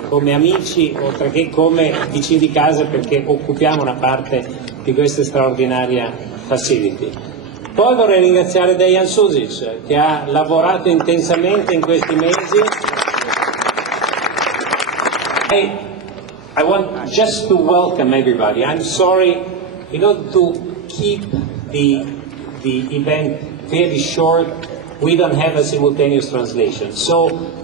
come amici oltre che come vicini di casa, perché occupiamo una parte di questa straordinaria facility. Poi vorrei ringraziare Dejan Susic, che ha lavorato intensamente in questi mesi. I want just to welcome everybody. I'm sorry, to keep the event very short, we don't have a simultaneous translation. So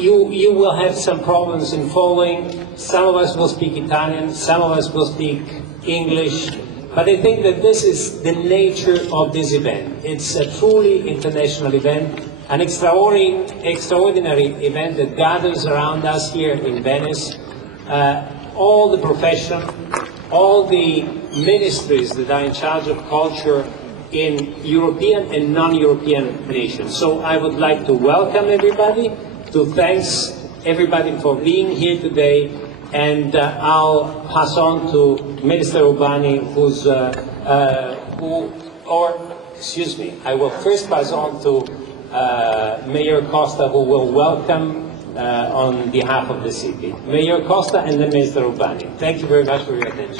you will have some problems in following. Some of us will speak Italian, some of us will speak English, but I think that this is the nature of this event. It's a truly international event, an extraordinary event that gathers around us here in Venice, all the profession, all the ministries that are in charge of culture in European and non-European nations. So I would like to welcome everybody, to thanks everybody for being here today, and I'll pass on to Minister Urbani, I will first pass on to Mayor Costa, who will welcome on behalf of the city. Mayor Costa and then Minister Urbani. Thank you very much for your attention.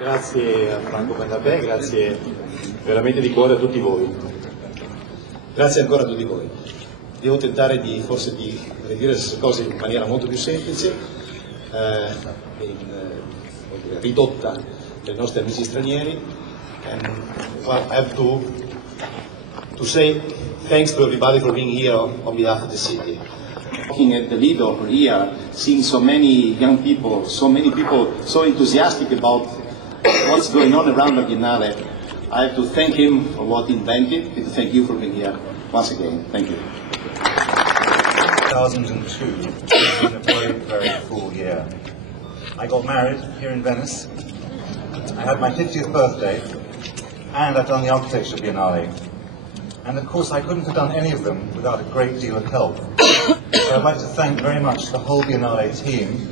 Grazie a Franco Bernabé, grazie veramente di cuore a tutti voi. Grazie ancora a tutti voi. Devo tentare di dire le cose in maniera molto più semplice, ridotta dai nostri amici stranieri. I have to say thanks to everybody for being here on behalf of the city. Looking at the leader over here, seeing so many young people, so many people so enthusiastic about what's going on around the Biennale, I have to thank him for what he invented, and to thank you for being here once again. Thank you. 2002 has been a very, very full year. I got married here in Venice, I had my 50th birthday, and I've done the Architecture Biennale. And of course I couldn't have done any of them without a great deal of help. So I'd like to thank very much the whole Biennale team.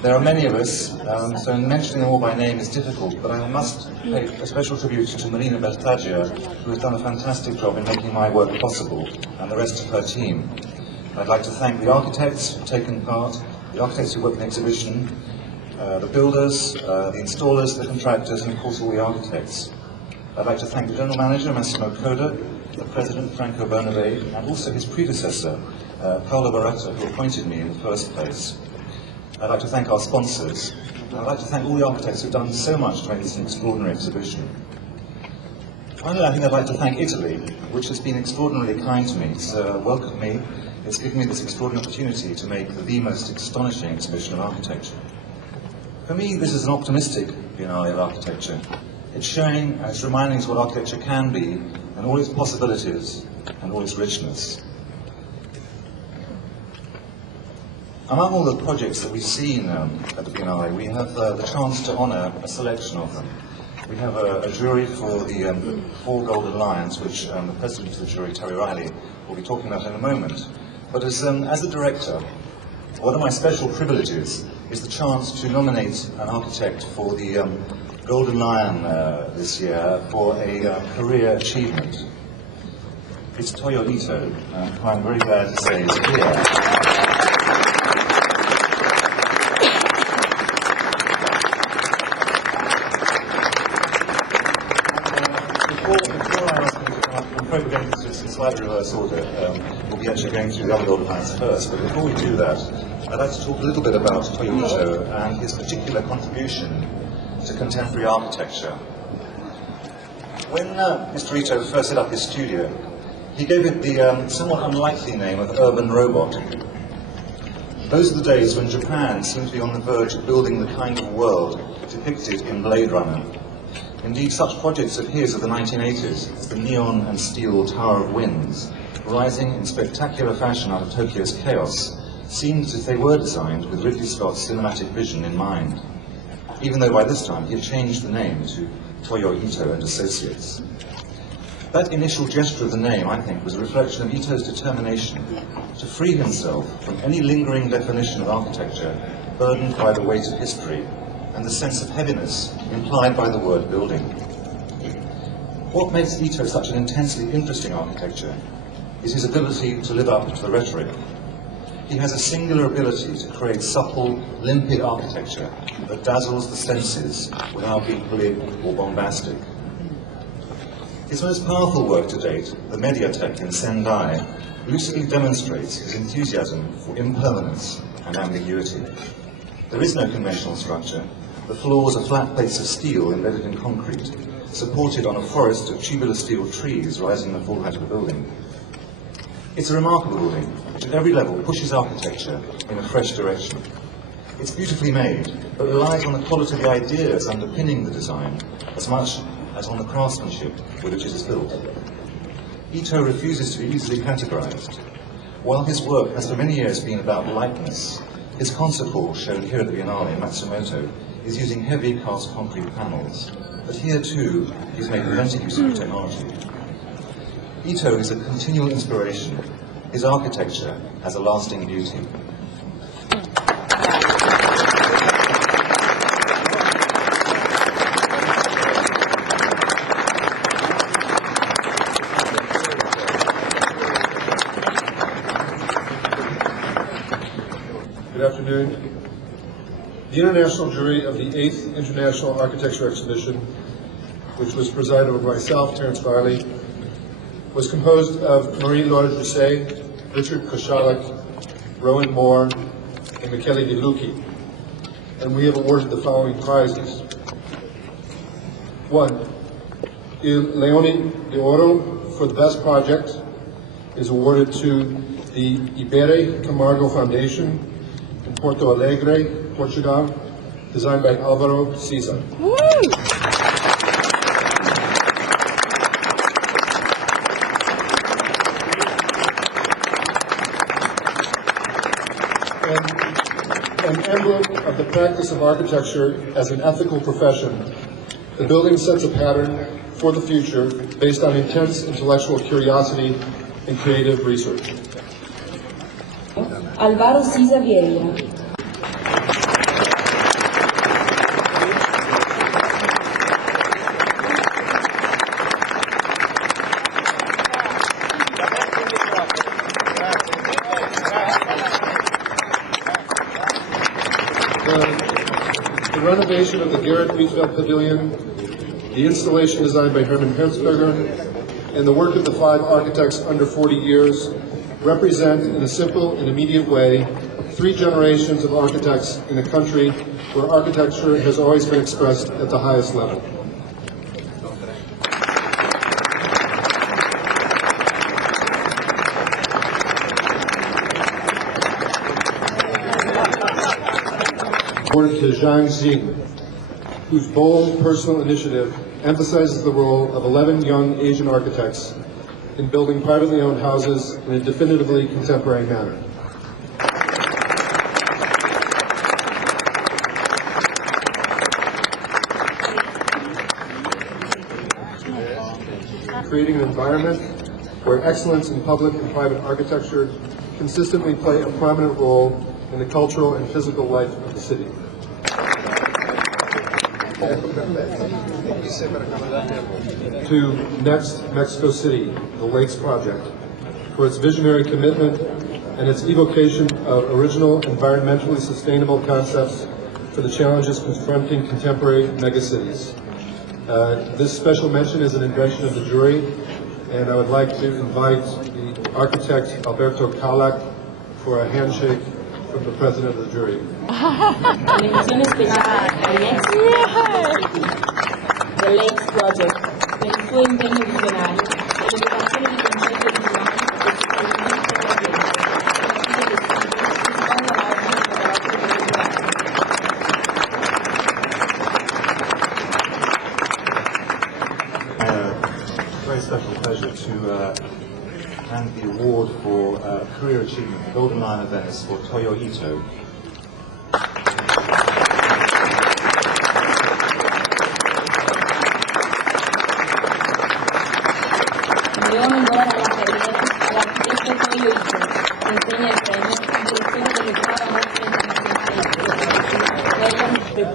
There are many of us, so mentioning them all by name is difficult, but I must pay a special tribute to Marina Beltagia, who has done a fantastic job in making my work possible, and the rest of her team. I'd like to thank the architects who've taken part, the architects who work in the exhibition, the builders, the installers, the contractors, and of course all the architects. I'd like to thank the General Manager, Massimo Coda, the President, Franco Bernabé, and also his predecessor, Paolo Barretta, who appointed me in the first place. I'd like to thank our sponsors, and I'd like to thank all the architects who've done so much to make this an extraordinary exhibition. Finally, I think I'd like to thank Italy, which has been extraordinarily kind to me. It's welcomed me, it's given me this extraordinary opportunity to make the most astonishing exhibition of architecture. For me, this is an optimistic Biennale of Architecture. It's showing and it's reminding us what architecture can be, and all its possibilities, and all its richness. Among all the projects that we've seen at the Biennale, we have the chance to honour a selection of them. We have a jury for the 4 Golden Lions, which the president of the jury, Terry Riley, will be talking about in a moment. But as a director, one of my special privileges is the chance to nominate an architect for the Golden Lion this year for a career achievement. It's Toyo Ito, who I'm very glad to say is here. We're going to do this in slightly reverse order. We'll be actually going through the other Golden Lions first, but before we do that, I'd like to talk a little bit about Toyo Ito and his particular contribution to contemporary architecture. When Mr. Ito first set up his studio, he gave it the somewhat unlikely name of Urban Robot. Those are the days when Japan seemed to be on the verge of building the kind of world depicted in Blade Runner. Indeed, such projects of his of the 1980s, the neon and steel Tower of Winds, rising in spectacular fashion out of Tokyo's chaos, seemed as if they were designed with Ridley Scott's cinematic vision in mind, even though by this time he had changed the name to Toyo Ito and Associates. That initial gesture of the name, I think, was a reflection of Ito's determination to free himself from any lingering definition of architecture burdened by the weight of history and the sense of heaviness implied by the word building. What makes Ito such an intensely interesting architecture is his ability to live up to the rhetoric. He has a singular ability to create supple, limpid architecture that dazzles the senses without being glib or bombastic. His most powerful work to date, the Mediatek in Sendai, lucidly demonstrates his enthusiasm for impermanence and ambiguity. There is no conventional structure. The floors are flat plates of steel embedded in concrete, supported on a forest of tubular steel trees rising the full height of the building. It's a remarkable building, which at every level pushes architecture in a fresh direction. It's beautifully made, but relies on the quality of the ideas underpinning the design as much as on the craftsmanship with which it is built. Ito refuses to be easily categorized. While his work has for many years been about lightness, his concert hall, shown here at the Biennale in Matsumoto, is using heavy cast concrete panels. But here too, he's made inventive use of technology. Ito is a continual inspiration. His architecture has a lasting beauty. Good afternoon. The international jury of the 8th International Architecture Exhibition, which was presided over by myself, Terence Farley, was composed of Marie-Laure Jousset, Richard Koshalik, Rowan Moore, and Michele De Lucchi, and we have awarded the following prizes. 1. Il Leone d'Oro for the best project is awarded to the Ibere Camargo Foundation in Porto Alegre, Portugal, designed by Alvaro Siza. An emblem of the practice of architecture as an ethical profession, the building sets a pattern for the future based on intense intellectual curiosity and creative research. Alvaro Siza Vieira. The renovation of the Gerrit Rietveld Pavilion, the installation designed by Hermann Herzberger, and the work of the 5 architects under 40 years represent, in a simple and immediate way, 3 generations of architects in a country where architecture has always been expressed at the highest level. Awarded to Zhang Xing, whose bold personal initiative emphasizes the role of 11 young Asian architects in building privately owned houses in a definitively contemporary manner. Creating an environment where excellence in public and private architecture consistently play a prominent role in the cultural and physical life of the city. To Next Mexico City, the Lakes Project, for its visionary commitment and its evocation of original, environmentally sustainable concepts for the challenges confronting contemporary megacities. This special mention is an invention of the jury, and I would like to invite the architect Alberto Calac for a handshake from the president of the jury. Mención especial al The Lakes Project, per il suo impegno visionario e l'evocazione di concetti originali e esperimenti Very special pleasure to hand the award for career achievement, the Golden Lion of Venice, for Toyo Ito.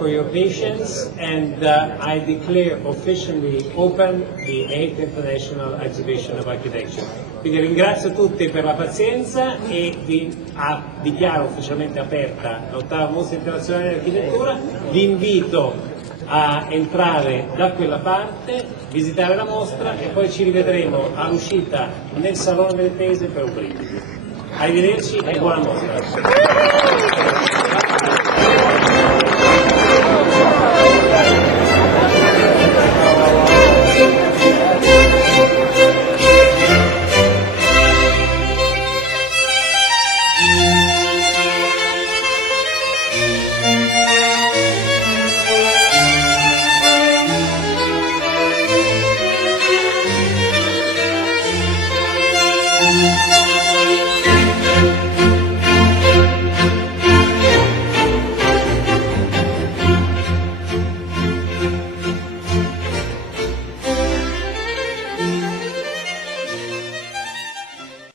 for your patience, and I declare officially open the 8th International Exhibition of Architecture. Quindi ringrazio tutti per la pazienza e dichiaro ufficialmente aperta l'8ª Mostra Internazionale di Architettura. Vi invito a entrare da quella parte, visitare la mostra e poi ci rivedremo all'uscita nel Salone delle Tese per un brindisi. Arrivederci e buona mostra.